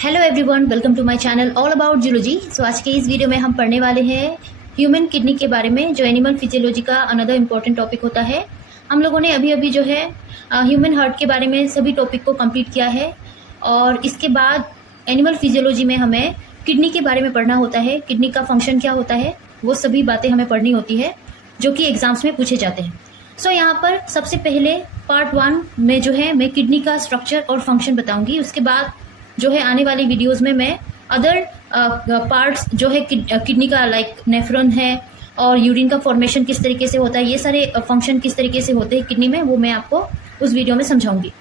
Hello everyone, welcome to my channel all about zoology. So आज के इस video में हम पढ़ने वाले हैं ह्यूमन किडनी के बारे में, जो एनिमल फिजियोलॉजी का अनदर इम्पॉर्टेंट टॉपिक होता है। हम लोगों ने अभी जो है ह्यूमन हार्ट के बारे में सभी टॉपिक को कंप्लीट किया है और इसके बाद एनिमल फिजियोलॉजी में हमें किडनी के बारे में पढ़ना होता है। किडनी का फंक्शन क्या होता है, वो सभी बातें हमें पढ़नी होती है जो कि एग्जाम्स में पूछे जाते हैं। सो यहाँ पर सबसे पहले पार्ट 1 में जो है मैं किडनी का स्ट्रक्चर और फंक्शन बताऊंगी। उसके बाद जो है आने वाली वीडियोस में मैं अदर पार्ट्स जो है किडनी का, लाइक नेफ्रॉन है और यूरिन का फॉर्मेशन किस तरीके से होता है, ये सारे फंक्शन किस तरीके से होते हैं किडनी में, वो मैं आपको उस वीडियो में समझाऊंगी।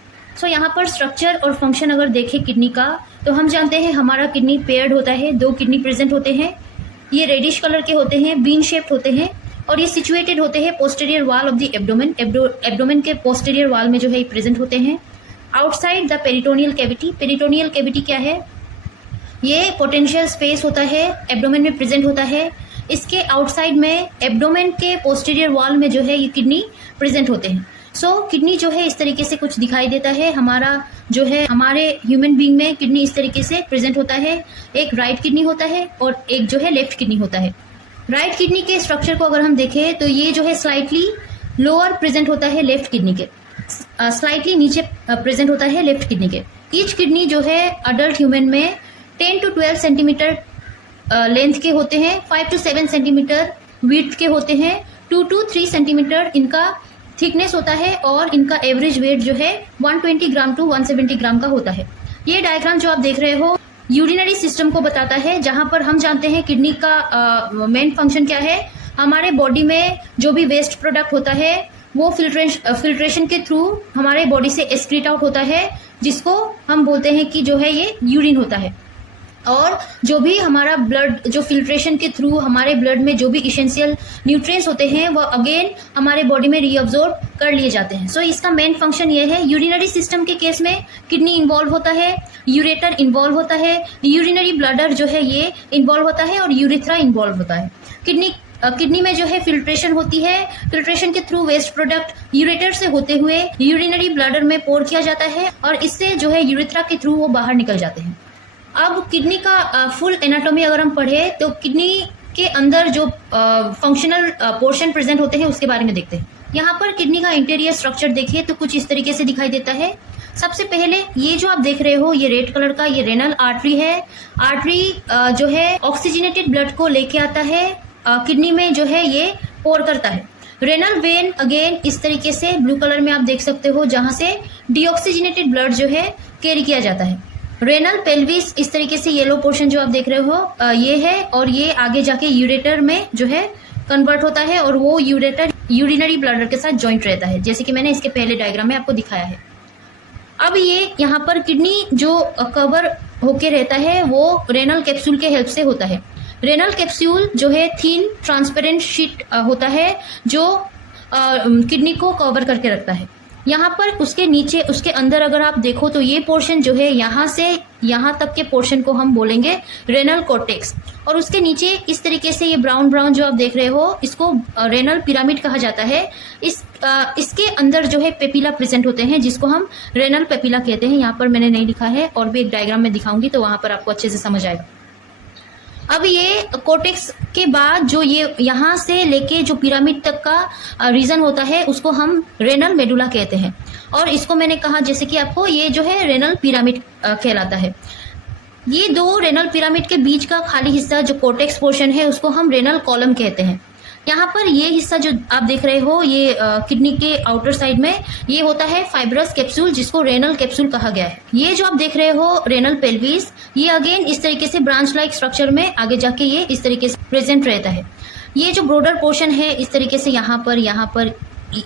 सो यहाँ पर स्ट्रक्चर और फंक्शन अगर देखें किडनी का, तो हम जानते हैं हमारा किडनी पेयर्ड होता है, 2 किडनी प्रेजेंट होते हैं। ये रेडिश कलर के होते हैं, बीन शेप्ड होते हैं और ये सिचुएटेड होते हैं posterior wall of the abdomen. Abdomen के पोस्टीरियर वॉल में जो है ये प्रेजेंट होते हैं। Outside the peritoneal cavity, peritoneal cavity क्या है, ये पोटेंशियल स्पेस होता है, एब्डोमेन में प्रेजेंट होता है। इसके आउटसाइड में एब्डोमेन के पोस्टीरियर वॉल में जो है ये किडनी प्रेजेंट होते हैं। सो किडनी जो है इस तरीके से कुछ दिखाई देता है। हमारा जो है हमारे ह्यूमन बीइंग में किडनी इस तरीके से प्रेजेंट होता है। एक राइट किडनी होता है और एक जो है लेफ्ट किडनी होता है। राइट किडनी के स्ट्रक्चर को अगर हम देखें तो ये जो है स्लाइटली लोअर प्रेजेंट होता है लेफ्ट किडनी के, स्लाइटली नीचे प्रेजेंट होता है लेफ्ट किडनी के। ईच किडनी जो है अडल्ट ह्यूमन में 10 to 12 सेंटीमीटर लेंथ के होते हैं, 5 to 7 सेंटीमीटर विड्थ के होते हैं, 2 to 3 सेंटीमीटर इनका थिकनेस होता है और इनका एवरेज वेट जो है 120 ग्राम टू 170 ग्राम का होता है। ये डायग्राम जो आप देख रहे हो यूरिनरी सिस्टम को बताता है, जहां पर हम जानते हैं किडनी का मेन फंक्शन क्या है। हमारे बॉडी में जो भी वेस्ट प्रोडक्ट होता है वो फिल्ट्रेशन के थ्रू हमारे बॉडी से एक्सक्रीट आउट होता है, जिसको हम बोलते हैं कि जो है ये यूरिन होता है। और जो भी हमारा ब्लड, जो फिल्ट्रेशन के थ्रू हमारे ब्लड में जो भी इसेंशियल न्यूट्रिएंट्स होते हैं वो अगेन हमारे बॉडी में रीअब्जॉर्ब कर लिए जाते हैं। सो इसका मेन फंक्शन ये है। यूरिनरी सिस्टम के केस में किडनी इन्वॉल्व होता है, यूरेटर इन्वॉल्व होता है, यूरिनरी ब्लडर जो है ये इन्वॉल्व होता है और यूरिथ्रा इन्वॉल्व होता है। किडनी में जो है फिल्ट्रेशन होती है, फिल्ट्रेशन के थ्रू वेस्ट प्रोडक्ट यूरेटर से होते हुए यूरिनरी ब्लडर में पोर किया जाता है और इससे जो है यूरिथ्रा के थ्रू वो बाहर निकल जाते हैं। अब किडनी का फुल एनाटॉमी अगर हम पढ़े तो किडनी के अंदर जो फंक्शनल पोर्शन प्रेजेंट होते हैं उसके बारे में देखते हैं। यहाँ पर किडनी का इंटीरियर स्ट्रक्चर देखिए तो कुछ इस तरीके से दिखाई देता है। सबसे पहले ये जो आप देख रहे हो ये रेड कलर का, ये रेनल आर्टरी है। आर्टरी जो है ऑक्सीजनेटेड ब्लड को लेके आता है, किडनी में जो है ये पोर करता है। रेनल वेन अगेन इस तरीके से ब्लू कलर में आप देख सकते हो, जहां से डीऑक्सीजनेटेड ब्लड जो है कैरी किया जाता है। रेनल पेल्विस इस तरीके से येलो पोर्शन जो आप देख रहे हो ये है और ये आगे जाके यूरेटर में जो है कन्वर्ट होता है और वो यूरेटर यूरिनरी ब्लडर के साथ जॉइंट रहता है, जैसे कि मैंने इसके पहले डायग्राम में आपको दिखाया है। अब ये यहाँ पर किडनी जो कवर होके रहता है वो रेनल कैप्सूल के हेल्प से होता है। रेनल कैप्सूल जो है थिन ट्रांसपेरेंट शीट होता है जो किडनी को कवर करके रखता है। यहाँ पर उसके नीचे, उसके अंदर अगर आप देखो तो ये पोर्शन जो है यहाँ से यहाँ तक के पोर्शन को हम बोलेंगे रेनल कॉर्टेक्स, और उसके नीचे इस तरीके से ये ब्राउन ब्राउन जो आप देख रहे हो इसको रेनल पिरामिड कहा जाता है। इसके अंदर जो है पेपिला प्रेजेंट होते हैं, जिसको हम रेनल पेपिला कहते हैं। यहाँ पर मैंने नहीं लिखा है और भी एक डायग्राम में दिखाऊंगी तो वहां पर आपको अच्छे से समझ आएगा। अब ये कोर्टेक्स के बाद जो ये यहाँ से लेके जो पिरामिड तक का रीजन होता है उसको हम रेनल मेडुला कहते हैं, और इसको मैंने कहा जैसे कि आपको ये जो है रेनल पिरामिड कहलाता है। ये 2 रेनल पिरामिड के बीच का खाली हिस्सा जो कोर्टेक्स पोर्शन है उसको हम रेनल कॉलम कहते हैं। यहाँ पर ये हिस्सा जो आप देख रहे हो ये किडनी के आउटर साइड में ये होता है फाइब्रस कैप्सूल, जिसको रेनल कैप्सूल कहा गया है। ये जो आप देख रहे हो रेनल पेल्विस, ये अगेन इस तरीके से ब्रांच लाइक स्ट्रक्चर में आगे जाके ये इस तरीके से प्रेजेंट रहता है। ये जो ब्रोडर पोर्शन है इस तरीके से यहाँ पर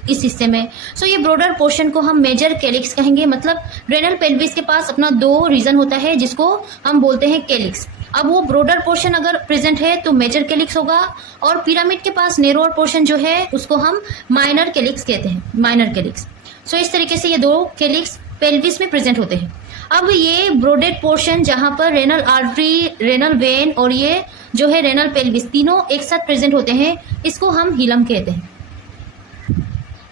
इस हिस्से में, सो ये ब्रोडर पोर्शन को हम मेजर कैलिक्स कहेंगे। मतलब रेनल पेल्विस के पास अपना 2 रीजन होता है जिसको हम बोलते हैं कैलिक्स। अब वो ब्रोडर पोर्शन अगर प्रेजेंट है तो मेजर कैलिक्स होगा, और पिरामिड के पास नेरोअर पोर्शन जो है उसको हम माइनर कैलिक्स कहते हैं, माइनर कैलिक्स। सो इस तरीके से ये 2 कैलिक्स पेल्विस में प्रेजेंट होते हैं। अब ये ब्रोडेड पोर्शन जहां पर रेनल आर्टरी, रेनल वेन और ये जो है रेनल पेल्विस तीनों एक साथ प्रेजेंट होते हैं, इसको हम हिलम कहते हैं।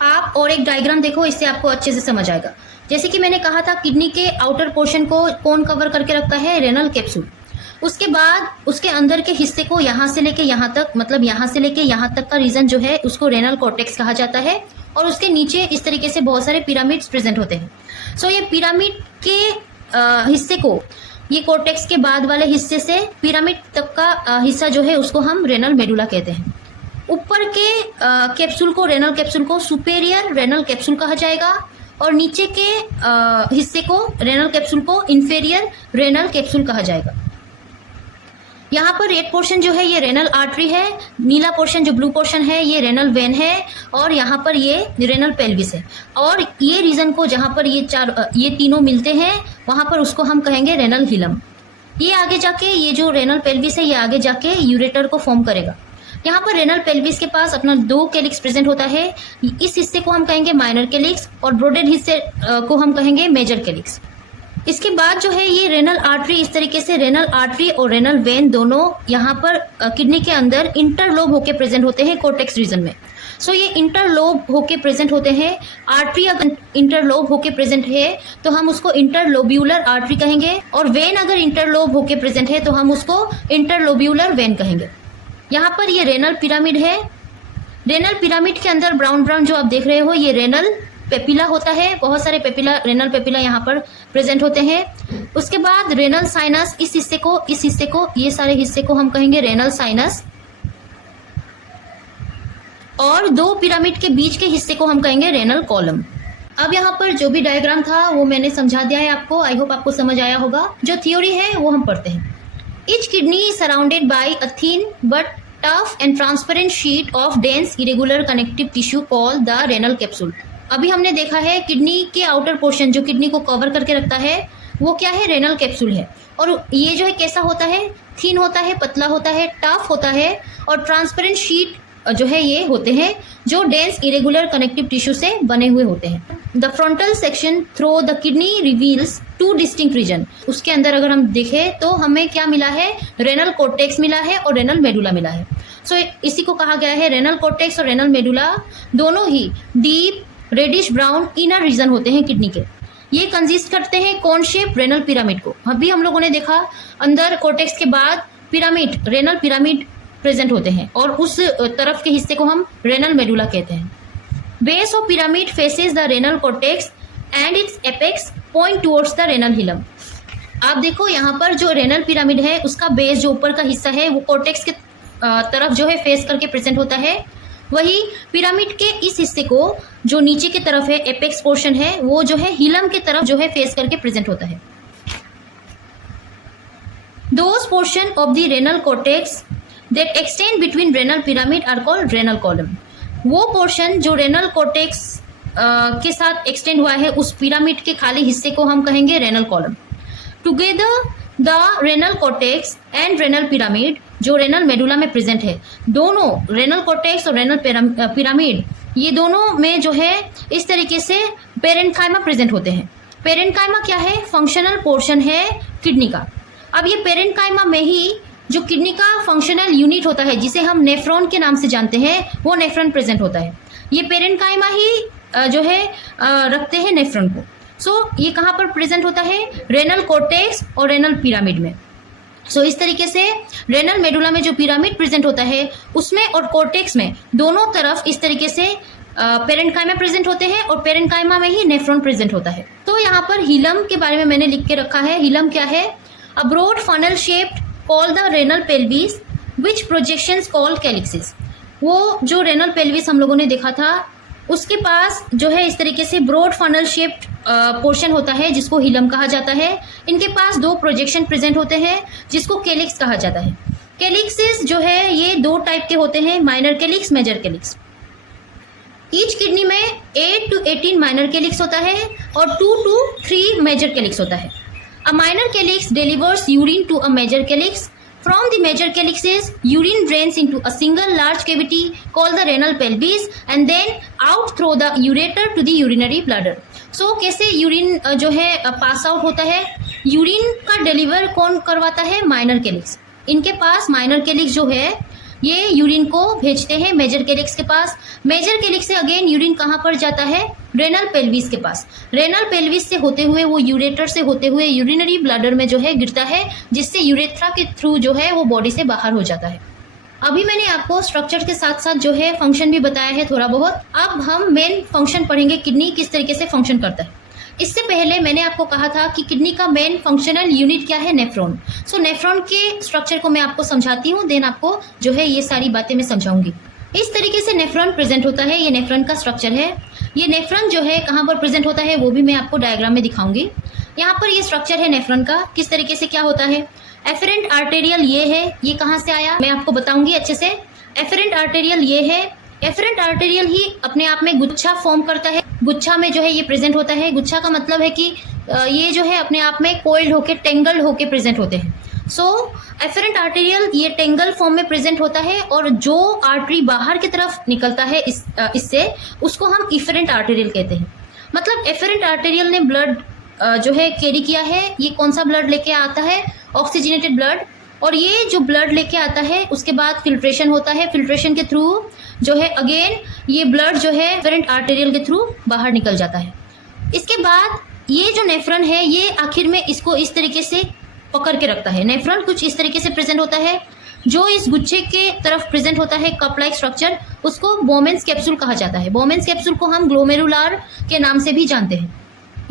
आप और एक डायग्राम देखो, इससे आपको अच्छे से समझ आएगा। जैसे कि मैंने कहा था, किडनी के आउटर पोर्शन को कौन कवर करके रखता है? Renal capsule. उसके बाद उसके अंदर के हिस्से को यहाँ से लेके यहाँ तक, मतलब यहाँ से लेके यहाँ तक का रीजन जो है उसको रेनल कॉर्टेक्स कहा जाता है। और उसके नीचे इस तरीके से बहुत सारे पिरामिड्स प्रेजेंट होते हैं। सो ये पिरामिड के हिस्से को, ये कॉर्टेक्स के बाद वाले हिस्से से पिरामिड तक का हिस्सा जो है उसको हम रेनल मेडुला कहते हैं। ऊपर के कैप्सूल को, रेनल कैप्सूल को सुपेरियर रेनल कैप्सूल कहा जाएगा और नीचे के हिस्से को, रेनल कैप्सूल को इंफेरियर रेनल कैप्सूल कहा जाएगा। यहाँ पर रेड पोर्शन जो है ये रेनल आर्टरी है, नीला पोर्शन जो ब्लू पोर्शन है ये रेनल वेन है और यहाँ पर ये रेनल पेल्विस है। और ये रीजन को जहाँ पर ये तीनों मिलते हैं वहाँ पर उसको हम कहेंगे रेनल हिलम। ये आगे जाके, ये जो रेनल पेल्विस है ये आगे जाके यूरेटर को फॉर्म करेगा। यहाँ पर रेनल पेल्विस के पास अपना 2 कैलिक्स प्रेजेंट होता है। इस हिस्से को हम कहेंगे माइनर कैलिक्स और ब्रोडेड हिस्से को हम कहेंगे मेजर कैलिक्स। इसके बाद जो है ये रेनल आर्टरी, इस तरीके से रेनल आर्टरी और रेनल वेन दोनों यहाँ पर किडनी के अंदर इंटरलोब होके प्रेजेंट होते हैं कॉर्टेक्स रीजन में। सो ये इंटरलोब होके प्रेजेंट होते हैं। आर्टरी अगर इंटरलोब होके प्रेजेंट है तो हम उसको इंटरलोब्यूलर आर्टरी कहेंगे और वेन अगर इंटरलोब होके प्रेजेंट है तो हम उसको इंटरलोब्यूलर वेन कहेंगे। यहाँ पर ये रेनल पिरामिड है। रेनल पिरामिड के अंदर ब्राउन ब्राउन जो आप देख रहे हो ये रेनल पेपिला होता है। बहुत सारे पेपिला, रेनल पेपिला यहाँ पर प्रेजेंट होते हैं। उसके बाद रेनल साइनस, इस हिस्से को, ये सारे हिस्से को हम कहेंगे रेनल साइनस और 2 पिरामिड के बीच के हिस्से को हम कहेंगे रेनल कॉलम। अब यहाँ पर जो भी डायग्राम था वो मैंने समझा दिया है आपको। आई होप आपको समझ आया होगा। जो थ्योरी है वो हम पढ़ते हैं। Each kidney is surrounded by a thin but tough and transparent sheet of dense irregular connective tissue called the renal capsule। अभी हमने देखा है किडनी के आउटर पोर्शन जो किडनी को कवर करके रखता है वो क्या है? रेनल कैप्सूल है। और ये जो है कैसा होता है? थिन होता है, पतला होता है, टफ होता है और ट्रांसपेरेंट शीट जो है ये होते हैं जो डेंस इरेगुलर कनेक्टिव टिश्यू से बने हुए होते हैं। The frontal section through the kidney reveals 2 distinct region. उसके अंदर अगर हम देखें तो हमें क्या मिला है? रेनल कॉर्टेक्स मिला है और रेनल मेडुला मिला है। सो इसी को कहा गया है, रेनल कॉर्टेक्स और रेनल मेडुला दोनों ही deep reddish brown inner region होते हैं किडनी के। ये कंसिस्ट करते हैं कौन शेप? रेनल पिरामिड को। अभी हम लोगों ने देखा अंदर कॉर्टेक्स के बाद पिरामिड, रेनल पिरामिड प्रेजेंट होते हैं और उस तरफ के हिस्से को हम रेनल मेडुला कहते हैं। Base of pyramid faces the renal cortex and its apex point towards the renal hilum. आप देखो यहाँ पर जो रेनल पिरामिड है उसका बेस जो ऊपर का हिस्सा है वो कॉर्टेक्स के तरफ जो है फेस करके प्रेजेंट होता है। वही पिरामिड के इस हिस्से को जो नीचे की तरफ है, एपेक्स पोर्शन है, वो जो है हिलम की तरफ जो है फेस करके प्रेजेंट होता है। Those portion of the renal cortex that extend between renal pyramid are called renal column। वो पोर्शन जो रेनल कॉर्टेक्स के साथ एक्सटेंड हुआ है उस पिरामिड के खाली हिस्से को हम कहेंगे renal column. Together the renal cortex and renal pyramid जो रेनल मेडुला में प्रेजेंट है, दोनों रेनल कॉर्टेक्स और रेनल पिरामिड ये दोनों में जो है इस तरीके से पेरेन्काइमा प्रेजेंट होते हैं। पेरेन्काइमा क्या है? फंक्शनल पोर्शन है किडनी का। अब ये पेरेन्काइमा में ही जो किडनी का फंक्शनल यूनिट होता है जिसे हम नेफ्रॉन के नाम से जानते हैं वो नेफ्रॉन प्रेजेंट होता है। ये पेरेन्काइमा ही जो है रखते हैं नेफ्रॉन को। सो ये कहाँ पर प्रेजेंट होता है? रेनल कॉर्टेक्स और रेनल पिरामिड में। सो इस तरीके से रेनल मेडुला में जो पिरामिड प्रेजेंट होता है उसमें और कॉर्टेक्स में दोनों तरफ इस तरीके से पेरेन्काइमा प्रेजेंट होते हैं और पेरेन्काइमा में ही नेफ्रॉन प्रेजेंट होता है। तो यहाँ पर हिलम के बारे में मैंने लिख के रखा है। हिलम क्या है? A broad funnel shaped called the renal pelvis which projections called calyces. वो जो रेनल पेल्विस हम लोगों ने देखा था उसके पास जो है इस तरीके से ब्रॉड फनल शेप्ड पोर्शन होता है जिसको हिलम कहा जाता है। इनके पास 2 प्रोजेक्शन प्रेजेंट होते हैं जिसको कैलिक्स कहा जाता है। कैलिक्सिस जो है ये 2 टाइप के होते हैं, minor calyx, major calyx. Each kidney में 8 to 18 माइनर कैलिक्स होता है और 2 to 3 मेजर कैलिक्स होता है। A minor calyx delivers urine to a major calyx. From the major calyxes, urine drains into a single large cavity called the renal pelvis and then out through the ureter to the urinary bladder. So कैसे urine जो है pass out होता है? Urine का deliver कौन करवाता है? Minor calyx. इनके पास माइनर कैलिक्स जो है ये यूरिन को भेजते हैं मेजर कैलिक्स के पास। मेजर कैलिक्स से अगेन यूरिन कहाँ पर जाता है? रेनल पेल्विस के पास। रेनल पेल्विस से होते हुए वो यूरेटर से होते हुए यूरिनरी ब्लैडर में जो है गिरता है, जिससे यूरेथ्रा के थ्रू जो है वो बॉडी से बाहर हो जाता है। अभी मैंने आपको स्ट्रक्चर के साथ साथ जो है फंक्शन भी बताया है थोड़ा बहुत। अब हम मेन फंक्शन पढ़ेंगे, किडनी किस तरीके से फंक्शन करता है। इससे पहले मैंने आपको कहा था कि किडनी का मेन फंक्शनल यूनिट क्या है? नेफ्रॉन। सो नेफ्रॉन के स्ट्रक्चर को मैं आपको समझाती हूँ, देन आपको जो है ये सारी बातें मैं समझाऊंगी। इस तरीके से नेफ्रॉन प्रेजेंट होता है। ये नेफ्रॉन का स्ट्रक्चर है। ये नेफ्रॉन जो है कहाँ पर प्रेजेंट होता है वो भी मैं आपको डायग्राम में दिखाऊंगी। यहाँ पर ये स्ट्रक्चर है नेफ्रॉन का, किस तरीके से क्या होता है। एफरेंट आर्टेरियल ये है, ये कहाँ से आया मैं आपको बताऊंगी अच्छे से। एफरेंट आर्टेरियल ये है। एफरेंट आर्टेरियल ही अपने आप में गुच्छा फॉर्म करता है। गुच्छा में जो है ये प्रेजेंट होता है। गुच्छा का मतलब है कि ये जो है अपने आप में कोइल्ड होके टेंगल्ड होके प्रेजेंट होते हैं। सो एफरेंट आर्टेरियल ये टेंगल फॉर्म में प्रेजेंट होता है, और जो आर्टरी बाहर की तरफ निकलता है इससे उसको हम इफरेंट आर्टेरियल कहते हैं। मतलब एफरेंट आर्टेरियल ने ब्लड जो है कैरी किया है। ये कौन सा ब्लड लेके आता है? Oxygenated blood. और ये जो ब्लड लेके आता है उसके बाद फिल्ट्रेशन होता है। फिल्ट्रेशन के थ्रू जो है अगेन ये ब्लड जो है एफरेंट आर्टेरियल के थ्रू बाहर निकल जाता है। इसके बाद ये जो नेफ्रॉन है ये आखिर में इसको इस तरीके से पकड़ के रखता है। नेफ्रॉन कुछ इस तरीके से प्रेजेंट होता है। जो इस गुच्छे के तरफ प्रेजेंट होता है कप लाइक स्ट्रक्चर, उसको बोमेन्स कैप्सूल कहा जाता है। बोमेन्स कैप्सूल को हम ग्लोमेरुलार के नाम से भी जानते हैं।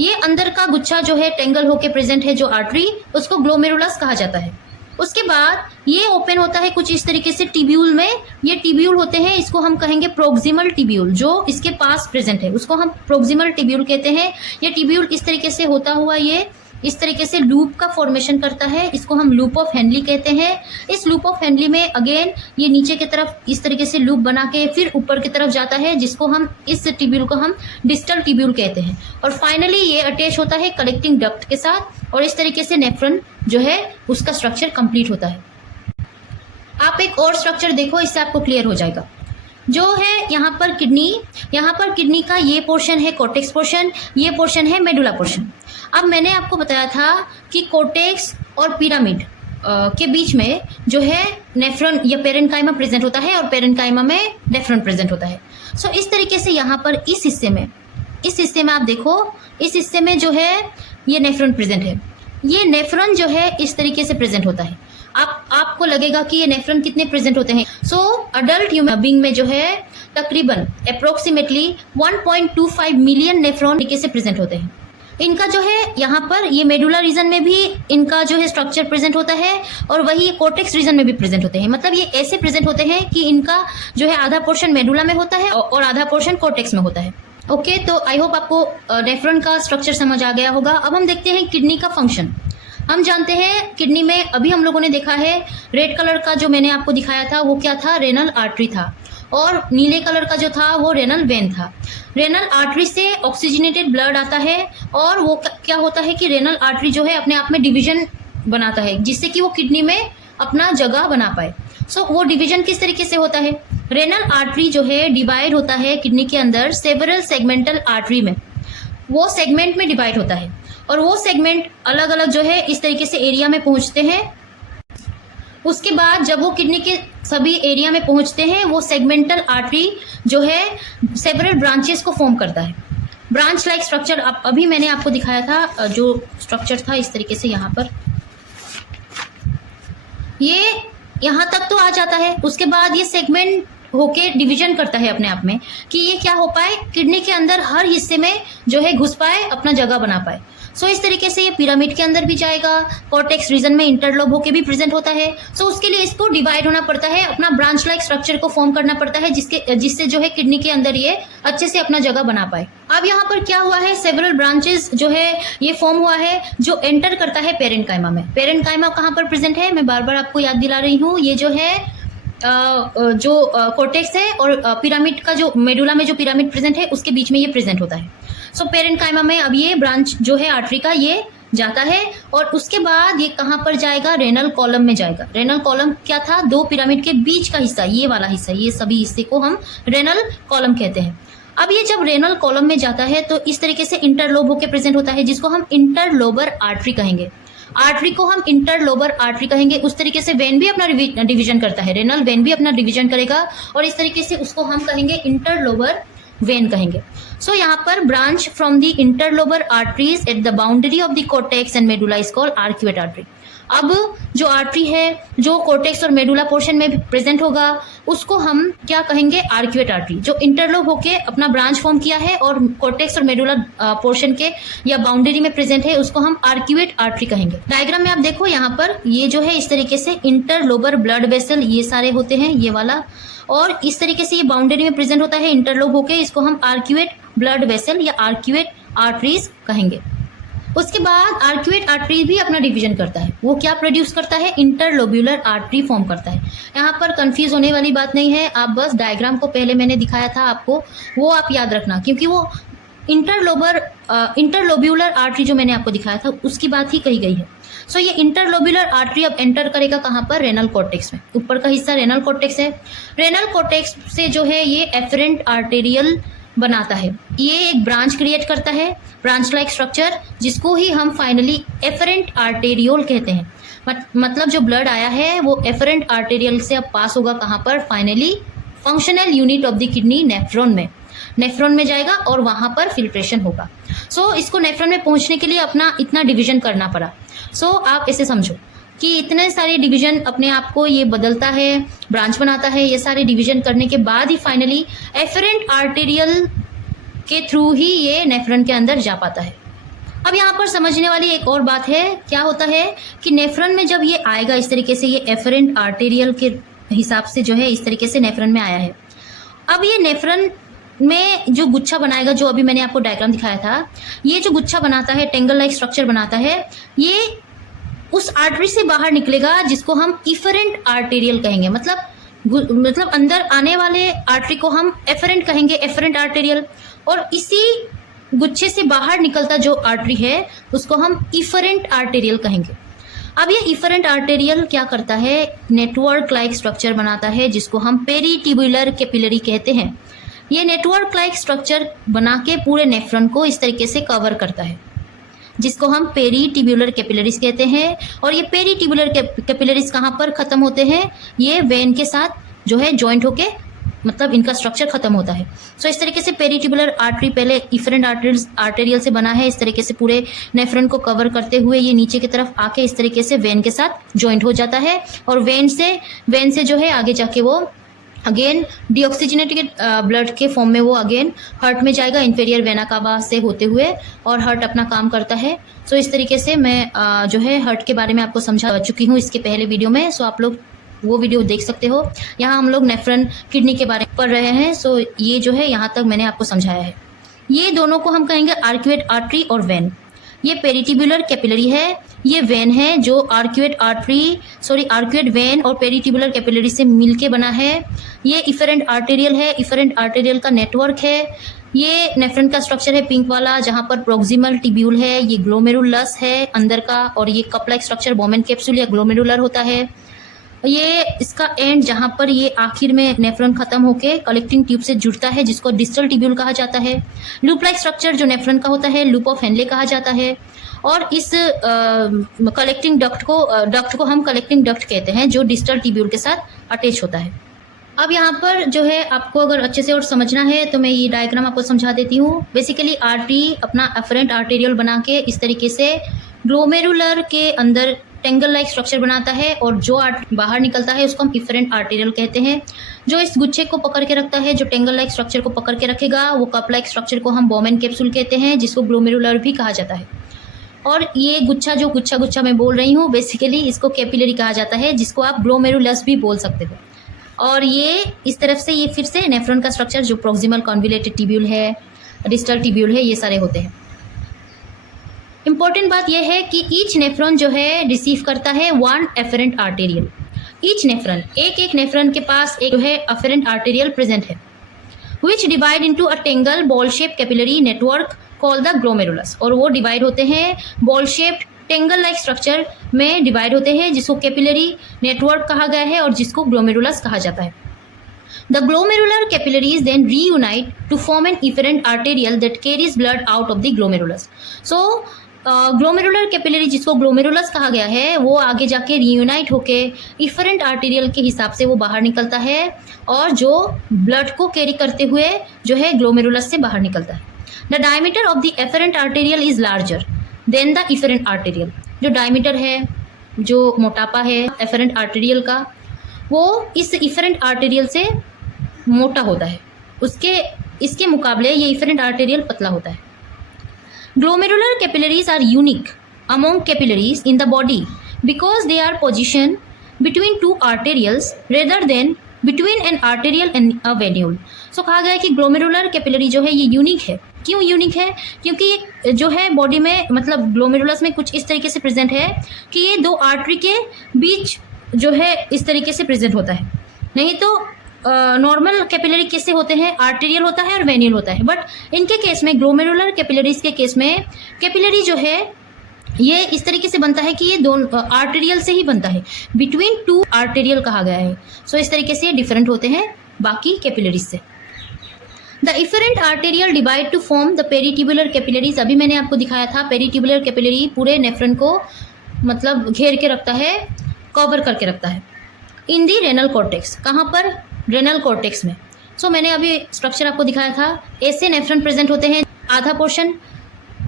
ये अंदर का गुच्छा जो है टेंगल होके प्रेजेंट है, जो आर्टरी, उसको ग्लोमेरुलस कहा जाता है। उसके बाद ये ओपन होता है कुछ इस तरीके से टिब्यूल में। ये टिब्यूल होते हैं, इसको हम कहेंगे प्रोक्सिमल टिब्यूल। जो इसके पास प्रेजेंट है उसको हम प्रोक्सिमल टिब्यूल कहते हैं। ये टिब्यूल इस तरीके से होता हुआ ये इस तरीके से लूप का फॉर्मेशन करता है। इसको हम लूप ऑफ हेनली कहते हैं। इस लूप ऑफ हेनली में अगेन ये नीचे की तरफ इस तरीके से लूप बना के फिर ऊपर की तरफ जाता है, जिसको हम इस टिब्यूल को हम डिस्टल टिब्यूल कहते हैं। और फाइनली ये अटैच होता है कलेक्टिंग डक्ट के साथ, और इस तरीके से नेफ्रॉन जो है उसका स्ट्रक्चर कंप्लीट होता है। आप एक और स्ट्रक्चर देखो, इससे आपको क्लियर हो जाएगा। जो है यहाँ पर किडनी का ये पोर्शन है कॉर्टेक्स पोर्शन, ये पोर्शन है मेडुला पोर्शन। अब मैंने आपको बताया था कि कॉर्टेक्स और पिरामिड के बीच में जो है नेफ्रॉन या पेरेन्काइमा प्रेजेंट होता है, और पेरेन्काइमा में नेफ्रॉन प्रेजेंट होता है। सो इस तरीके से यहाँ पर इस हिस्से में आप देखो, इस हिस्से में जो है ये नेफ्रॉन प्रेजेंट है। ये नेफ्रॉन जो है इस तरीके से प्रेजेंट होता है। आपको लगेगा कि ये नेफ्रॉन कितने प्रेजेंट होते हैं। सो अडल्ट ह्यूमन बीइंग में जो है तकरीबन अप्रोक्सीमेटली 1.25 मिलियन नेफ्रॉन तरीके से प्रेजेंट होते हैं। इनका जो है यहाँ पर ये मेडुला रीजन में भी इनका जो है स्ट्रक्चर प्रेजेंट होता है, और वही कॉर्टेक्स रीजन में भी प्रेजेंट होते हैं। मतलब ये ऐसे प्रेजेंट होते हैं कि इनका जो है आधा पोर्शन मेडुला में होता है और आधा पोर्शन कॉर्टेक्स में होता है। ओके, तो आई होप आपको नेफ्रॉन का स्ट्रक्चर समझ आ गया होगा। अब हम देखते हैं किडनी का फंक्शन। हम जानते हैं किडनी में अभी हम लोगों ने देखा है रेड कलर का जो मैंने आपको दिखाया था वो क्या था? रेनल आर्टरी था, और नीले कलर का जो था वो रेनल वेन था। रेनल आर्टरी से ऑक्सीजनेटेड ब्लड आता है, और वो क्या होता है कि रेनल आर्टरी जो है अपने आप में डिवीजन बनाता है, जिससे कि वो किडनी में अपना जगह बना पाए। सो वो डिवीजन किस तरीके से होता है? रेनल आर्टरी जो है डिवाइड होता है किडनी के अंदर सेवरल सेगमेंटल आर्टरी में। वो सेगमेंट में डिवाइड होता है, और वो सेगमेंट अलग अलग जो है इस तरीके से एरिया में पहुंचते हैं। उसके बाद जब वो किडनी के सभी एरिया में पहुंचते हैं, वो सेगमेंटल आर्टरी जो है सेवरल ब्रांचेस को फॉर्म करता है। ब्रांच लाइक स्ट्रक्चर अभी मैंने आपको दिखाया था, जो स्ट्रक्चर था इस तरीके से यहाँ पर ये यहाँ तक तो आ जाता है। उसके बाद ये सेगमेंट होके डिवीजन करता है अपने आप में कि ये क्या हो पाए, किडनी के अंदर हर हिस्से में जो है घुस पाए, अपना जगह बना पाए। सो इस तरीके से ये पिरामिड के अंदर भी जाएगा, कॉर्टेक्स रीजन में इंटरलोब होके भी प्रेजेंट होता है। सो उसके लिए इसको डिवाइड होना पड़ता है, अपना ब्रांच लाइक स्ट्रक्चर को फॉर्म करना पड़ता है, जिससे जो है किडनी के अंदर ये अच्छे से अपना जगह बना पाए। अब यहाँ पर क्या हुआ है, सेवरल ब्रांचेस जो है ये फॉर्म हुआ है, जो एंटर करता है पेरेन्काइमा में। पेरेन्काइमा कहाँ पर प्रेजेंट है, मैं बार बार आपको याद दिला रही हूँ। ये जो है जो कॉर्टेक्स है और पिरामिड का जो मेडुला में जो पिरामिड प्रेजेंट है उसके बीच में ये प्रेजेंट होता है। सो पेरेन्काइमा में अब ये ब्रांच जो है आर्टरी का ये जाता है, और उसके बाद ये कहाँ पर जाएगा, रेनल कॉलम में जाएगा। रेनल कॉलम क्या था, दो पिरामिड के बीच का हिस्सा, ये वाला हिस्सा, ये सभी हिस्से को हम रेनल कॉलम कहते हैं। अब ये जब रेनल कॉलम में जाता है तो इस तरीके से इंटरलोब होकर प्रेजेंट होता है, जिसको हम इंटरलोबर आर्टरी कहेंगे। आर्टरी को हम इंटरलोबर आर्टरी कहेंगे। उस तरीके से वेन भी अपना डिवीजन करता है, रेनल वेन भी अपना डिवीजन करेगा और इस तरीके से उसको हम कहेंगे इंटरलोबर वेन कहेंगे। सो यहाँ पर branch from the interlobar arteries at the boundary of the cortex and medulla is called arcuate artery. अब जो आर्टरी है जो कोर्टेक्स और मेडुला पोर्शन में प्रेजेंट होगा उसको हम क्या कहेंगे, आर्क्यूएट आर्टरी। जो इंटरलोब होके अपना ब्रांच फॉर्म किया है और कोर्टेक्स और मेडुला पोर्शन के या बाउंड्री में प्रेजेंट है उसको हम आर्क्यूएट आर्टरी कहेंगे। डायग्राम में आप देखो यहाँ पर ये जो है इस तरीके से इंटरलोबर ब्लड वेसल ये सारे होते हैं, ये वाला, और इस तरीके से ये बाउंड्री में प्रेजेंट होता है इंटरलोब होके, इसको हम आर्क्यूएट ब्लड वेसल या आर्क्यूएट आर्टरीज कहेंगे। उसके बाद आर्क्यूएट आर्टरी भी अपना डिवीजन करता है। वो क्या प्रोड्यूस करता है, इंटरलोब्यूलर आर्टरी फॉर्म करता है। यहाँ पर कंफ्यूज होने वाली बात नहीं है, आप बस डायग्राम को पहले मैंने दिखाया था आपको वो आप याद रखना, क्योंकि वो इंटरलोब्यूलर आर्टरी जो मैंने आपको दिखाया था उसकी बात ही कही गई है। सो ये इंटरलोब्यूलर आर्टरी अब एंटर करेगा कहाँ पर, रेनल कॉर्टेक्स में। ऊपर का हिस्सा रेनल कॉर्टेक्स है। रेनल कॉर्टेक्स से जो है ये एफरेंट आर्टेरियल बनाता है, ये एक ब्रांच क्रिएट करता है, ब्रांच लाइक स्ट्रक्चर, जिसको ही हम फाइनली एफरेंट आर्टेरियोल कहते हैं। मतलब जो ब्लड आया है वो एफरेंट आर्टेरियल से अब पास होगा कहाँ पर, finally functional unit of the kidney nephron में। नेफ्रॉन में जाएगा और वहां पर फिल्ट्रेशन होगा। सो इसको नेफ्रॉन में पहुंचने के लिए अपना इतना डिवीजन करना पड़ा। सो आप इसे समझो कि इतने सारे डिवीजन अपने आप को ये बदलता है, ब्रांच बनाता है। ये सारे डिवीजन करने के बाद ही फाइनली एफरेंट आर्टेरियल के थ्रू ही ये नेफ्रॉन के अंदर जा पाता है। अब यहाँ पर समझने वाली एक और बात है, क्या होता है कि नेफ्रॉन में जब ये आएगा इस तरीके से, ये एफरेंट आर्टेरियल के हिसाब से जो है इस तरीके से नेफ्रॉन में आया है। अब ये नेफ्रॉन में जो गुच्छा बनाएगा, जो अभी मैंने आपको डायग्राम दिखाया था, ये जो गुच्छा बनाता है, टेंगल लाइक स्ट्रक्चर बनाता है, ये उस आर्टरी से बाहर निकलेगा जिसको हम इफरेंट आर्टेरियल कहेंगे। मतलब अंदर आने वाले आर्टरी को हम एफरेंट कहेंगे, एफरेंट आर्टेरियल, और इसी गुच्छे से बाहर निकलता जो आर्टरी है उसको हम इफरेंट आर्टेरियल कहेंगे। अब ये इफरेंट आर्टेरियल क्या करता है, नेटवर्क लाइक स्ट्रक्चर बनाता है जिसको हम पेरीटिब्युलर कैपिलरी कहते हैं। ये नेटवर्क लाइक स्ट्रक्चर बना के पूरे नेफ्रॉन को इस तरीके से कवर करता है, जिसको हम पेरीटिब्युलर कैपिलरीज कहते हैं। और ये पेरीटिब्युलर कैपिलरीज कहाँ पर खत्म होते हैं, ये वेन के साथ जो है जॉइंट होके, मतलब इनका स्ट्रक्चर खत्म होता है। सो इस तरीके से पेरीटिब्युलर आर्टरी पहले इफरेंट आर्टेरियल से बना है, इस तरीके से पूरे नेफ्रॉन को कवर करते हुए ये नीचे की तरफ आके इस तरीके से वेन के साथ जॉइंट हो जाता है। और वेन से जो है आगे जाके वो अगेन डीऑक्सीजनेटेड ब्लड के फॉर्म में वो अगेन हार्ट में जाएगा, इंफीरियर वेना कावा से होते हुए, और हार्ट अपना काम करता है। सो इस तरीके से मैं जो है हार्ट के बारे में आपको समझा चुकी हूँ इसके पहले वीडियो में। सो आप लोग वो वीडियो देख सकते हो। यहाँ हम लोग नेफ्रॉन किडनी के बारे में पढ़ रहे हैं। सो ये जो है यहाँ तक मैंने आपको समझाया है। ये दोनों को हम कहेंगे आर्क्यूएट आर्टरी और वेन। ये पेरीटिब्युलर कैपिलरी है, ये वेन है जो आर्क्यूएट वेन और पेरीटिब्युलर कैपिलरी से मिलके बना है। ये इफरेंट आर्टेरियल है, इफरेंट आर्टेरियल का नेटवर्क है। ये नेफ्रॉन का स्ट्रक्चर है पिंक वाला, जहाँ पर प्रोक्सिमल टिब्यूल है, ये ग्लोमेरुलस है अंदर का, और ये cup like structure Bowman capsule या ग्लोमेरुलर होता है। ये इसका एंड जहाँ पर ये आखिर में नेफ्रॉन खत्म होके कलेक्टिंग ट्यूब से जुड़ता है जिसको डिस्टल टिब्यूल कहा जाता है। लूप लाइक स्ट्रक्चर जो नेफ्रॉन का होता है लूप ऑफ हेनले कहा जाता है। और इस कलेक्टिंग डक्ट को हम कलेक्टिंग डक्ट कहते हैं जो डिस्टल टिब्यूल के साथ अटैच होता है। अब यहाँ पर जो है आपको अगर अच्छे से और समझना है तो मैं ये डायग्राम आपको समझा देती हूँ। बेसिकली आर्टरी अपना एफरेंट आर्टेरियल बना के इस तरीके से ग्लोमेरुलर के अंदर टेंगल लाइक स्ट्रक्चर बनाता है, और जो बाहर निकलता है उसको हम इफरेंट आर्टेरियल कहते हैं। जो इस गुच्छे को पकड़ के रखता है, जो टेंगल लाइक स्ट्रक्चर को पकड़ के रखेगा, वो कप लाइक स्ट्रक्चर को हम बोमेन कैप्सूल कहते हैं जिसको ग्लोमेरुलर भी कहा जाता है। और ये गुच्छा मैं बोल रही हूँ बेसिकली इसको कैपिलरी कहा जाता है, जिसको आप ग्लोमेरुलस भी बोल सकते हो। और ये इस तरफ से ये फिर से नेफ्रॉन का स्ट्रक्चर जो प्रोक्सिमल कॉन्वोल्यूटेड टिब्यूल है, डिस्टल टिब्यूल है, ये सारे होते हैं। इंपॉर्टेंट बात यह है कि ईच नेफ्रॉन जो है रिसीव करता है one afferent arteriole. Each nephron, एक नेफ्रॉन के पास एक जो है एफरेंट आर्टेरियल प्रेजेंट है, which divide into a tangle ball shape capillary network called the glomerulus. और वो डिवाइड होते हैं ball shaped tangle like structure में डिवाइड होते हैं, जिसको कैपिलरी नेटवर्क कहा गया है और जिसको ग्लोमेरुलस कहा जाता है। The glomerular capillaries then reunite to form an efferent arterial that carries blood out of the glomerulus. So glomerular capillary, जिसको ग्लोमेरुलस कहा गया है, वो आगे जाके रियूनाइट होके इफरेंट आर्टेरियल के हिसाब से वो बाहर निकलता है और जो ब्लड को कैरी करते हुए जो है ग्लोमेरुलस से बाहर निकलता है। The diameter of the afferent arteriole is larger than the efferent arteriole. जो डायमीटर है, जो मोटापा है एफरेंट आर्टेरियल का, वो इस इफरेंट आर्टेरियल से मोटा होता है। इसके मुकाबले ये इफरेंट आर्टेरियल पतला होता है। Glomerular capillaries are unique among capillaries in the body because they are positioned between two arterioles rather than between an arteriole and a venule. So कहा गया है कि ग्लोमेरुलर कैपिलरी जो है ये यूनिक है। क्यों यूनिक है? क्योंकि ये जो है बॉडी में, मतलब ग्लोमेरुलस में कुछ इस तरीके से प्रेजेंट है कि ये दो आर्टरी के बीच जो है इस तरीके से प्रेजेंट होता है। नहीं तो नॉर्मल कैपिलरी कैसे होते हैं, आर्टेरियल होता है और वेन्यूल होता है, बट इनके केस में, ग्लोमेरुलर कैपिलरीज के केस में, कैपिलरी जो है ये इस तरीके से बनता है कि ये दोनों आर्टेरियल से ही बनता है, बिटवीन टू आर्टेरियल कहा गया है। सो इस तरीके से डिफरेंट होते हैं बाकी कैपिलरीज से। The efferent arterial divide two form the peritubular capillaries. अभी मैंने आपको दिखाया था पेरिट्यूबुलर कैपिलरी पूरे नेफ्रॉन को मतलब घेर के रखता है, कवर करके रखता है। इन दी रेनल कॉर्टेक्स, कहाँ पर? रेनल कॉर्टेक्स में। सो मैंने अभी स्ट्रक्चर आपको दिखाया था। ऐसे नेफ्रॉन प्रेजेंट होते हैं, आधा पोर्शन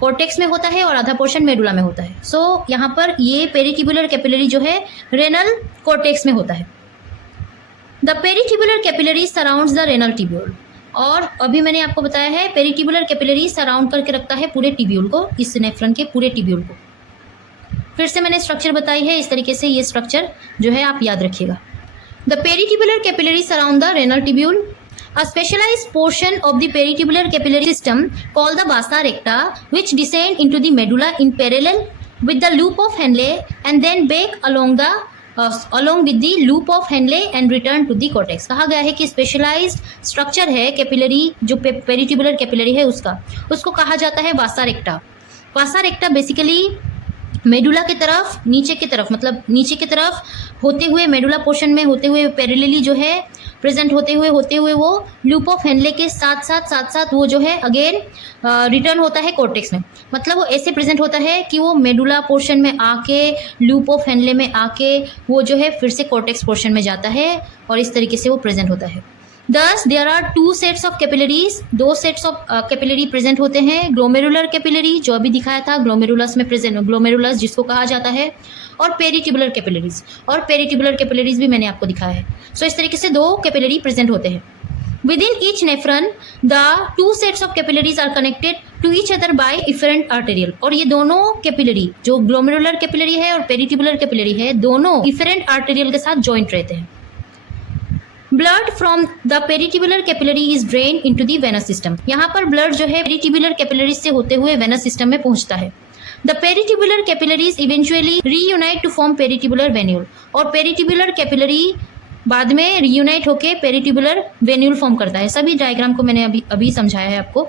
कॉर्टेक्स में होता है और आधा पोर्शन मेडुला में होता है। सो यहाँ पर ये पेरिट्यूबुलर कैपिलरी जो है रेनल कॉर्टेक्स में होता है। The peritubular capillary surrounds the renal tubule. और अभी मैंने आपको बताया है पेरिट्यूबुलर कैपिलरी सराउंड करके रखता है पूरे टिब्यूल को, इस नेफ्रॉन के पूरे टिब्यूल को। फिर से मैंने स्ट्रक्चर बताई है, इस तरीके से ये स्ट्रक्चर जो है आप याद रखिएगा। The peritubular capillaries surround the renal tubule. A specialized portion of the peritubular capillary system called the vasa recta, which descend into the medulla in parallel with the loop of Henle and then back along with the loop of Henle and return to the cortex. कहा गया है कि specialised structure है capillary, जो peritubular capillary है उसको कहा जाता है वासा रेक्टा। वासा रेक्टा बेसिकली मेडुला की तरफ, नीचे की तरफ, मतलब नीचे की तरफ होते हुए, मेडुला पोर्शन में होते हुए पैरेलली जो है प्रेजेंट होते हुए वो लूप ऑफ हेनले के साथ साथ वो जो है अगेन रिटर्न होता है कॉर्टेक्स में। मतलब वो ऐसे प्रेजेंट होता है कि वो मेडुला पोर्शन में आके, लूप ऑफ हेनले में आके वो जो है फिर से कॉर्टेक्स पोर्शन में जाता है और इस तरीके से वो प्रेजेंट होता है। Thus, there are two sets of capillaries, दो सेट्स ऑफ कैपिलरी प्रेजेंट होते हैं। ग्लोमेरुलर कैपिलरी जो अभी दिखाया था, ग्लोमेरुलस में प्रेजेंट, ग्लोमेरुलस जिसको कहा जाता है, और पेरिट्यूबुलर कैपिलरीज, और पेरिट्यूबुलर कैपिलरीज भी मैंने आपको दिखाया है। सो इस तरीके से दो कैपिलरी प्रेजेंट होते हैं। Within each nephron, the two sets of capillaries are connected to each other by efferent arteriole। और ये दोनों कैपिलरी, जो ग्लोमेरुलर कैपिलरी है और पेरिट्यूबुलर कैपिलरी है, दोनों efferent arteriole के साथ जॉइंट रहते हैं। Blood from the peritubular capillary is drain into the venous system. यहाँ पर ब्लड जो है पेरिट्यूबुलर कैपिलरी से होते हुए वेनस सिस्टम में पहुंचता है। The peritubular capillaries eventually reunite to form peritubular venule. और पेरिट्यूबुलर कैपिलरी बाद में रीयूनाइट होकर पेरिट्यूबुलर वेन्यूल फॉर्म करता है। सभी डायग्राम को मैंने अभी समझाया है आपको।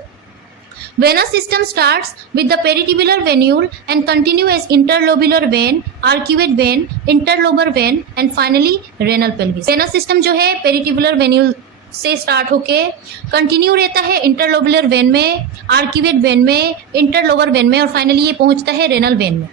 Venous system starts with the peritubular venule and continue as interlobular vein, arcuate vein, interlobar vein and finally renal pelvis। Venous system जो है पेरिट्यूबुलर वेन्यूल से स्टार्ट होके कंटिन्यू रहता है इंटरलोबुलर वेन में, आर्क्यूवेट वेन में, इंटरलोबर वेन में और फाइनली ये पहुंचता है रेनल वेन में।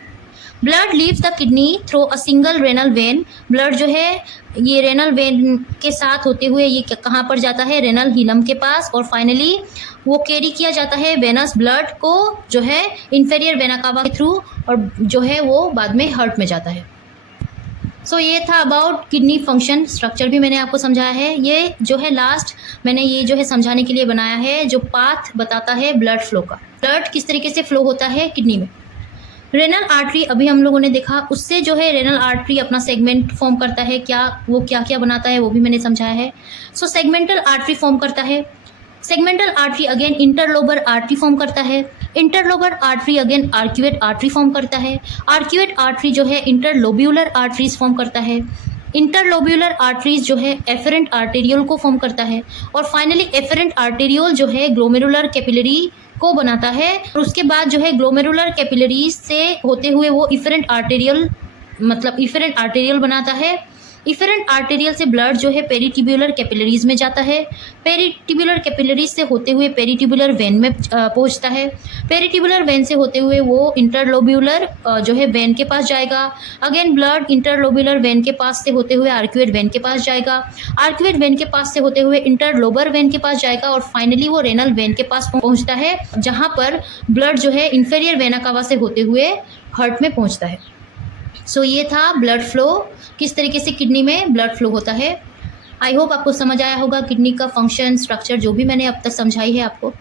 Blood leaves the kidney through a single renal vein. Blood जो है ये रेनल वेन के साथ होते हुए ये कहाँ पर जाता है? रेनल हिलम के पास, और फाइनली वो कैरी किया जाता है वेनस ब्लड को जो है इंफेरियर वेना कावा के थ्रू, और जो है वो बाद में हार्ट में जाता है। सो ये था अबाउट किडनी फंक्शन। स्ट्रक्चर भी मैंने आपको समझाया है। ये जो है लास्ट मैंने ये जो है समझाने के लिए बनाया है, जो पाथ बताता है ब्लड फ्लो का। ब्लड किस तरीके से फ्लो होता है किडनी में। रेनल आर्टरी अभी हम लोगों ने देखा, उससे जो है रेनल आर्टरी अपना सेगमेंट फॉर्म करता है। वो क्या क्या बनाता है वो भी मैंने समझाया है। सो सेगमेंटल आर्टरी फॉर्म करता है। Segmental artery again interlobar artery form करता है। Interlobar artery again arcuate artery form करता है। आर्क्यूएट आर्टरी जो है इंटरलोब्यूलर आर्टरीज फॉर्म करता है। इंटरलोब्यूलर आर्टरीज जो है एफरेंट आर्टेरियोल को फॉर्म करता है। और फाइनली एफरेंट आर्टेरियोल जो है ग्लोमेरुलर कैपिलरी को बनाता है। और उसके बाद जो है ग्लोमेरुलर कैपिलरीज से होते हुए वो इफरेंट आर्टेरियल, मतलब इफरेंट आर्टेरियल बनाता है। इफेरेंट आर्टेरियल से ब्लड जो है पेरीटिब्यूलर कैपिलरीज में जाता है, पेरीटिब्यूलर कैपिलरीज से होते हुए पेरीटिब्यूलर वेन में पहुंचता है, पेरीटिब्यूलर वेन से होते हुए वो इंटरलोब्यूलर जो है वेन के पास जाएगा, अगेन ब्लड इंटरलोब्यूलर वेन के पास से होते हुए आर्क्यूएट वेन के पास जाएगा, आर्क्यूएट वेन के पास से होते हुए इंटरलोबर वेन के पास जाएगा और फाइनली वो रेनल वेन के पास पहुंचता है, जहां पर ब्लड जो है इंफीरियर वेना कावा से होते हुए हार्ट में पहुंचता है। सो ये था ब्लड फ्लो, किस तरीके से किडनी में ब्लड फ्लो होता है। आई होप आपको समझ आया होगा किडनी का फंक्शन, स्ट्रक्चर जो भी मैंने अब तक समझाई है आपको।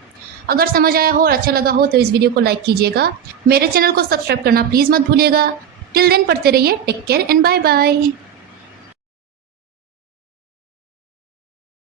अगर समझ आया हो और अच्छा लगा हो तो इस वीडियो को लाइक कीजिएगा, मेरे चैनल को सब्सक्राइब करना प्लीज़ मत भूलिएगा। टिल देन पढ़ते रहिए, take care and bye bye.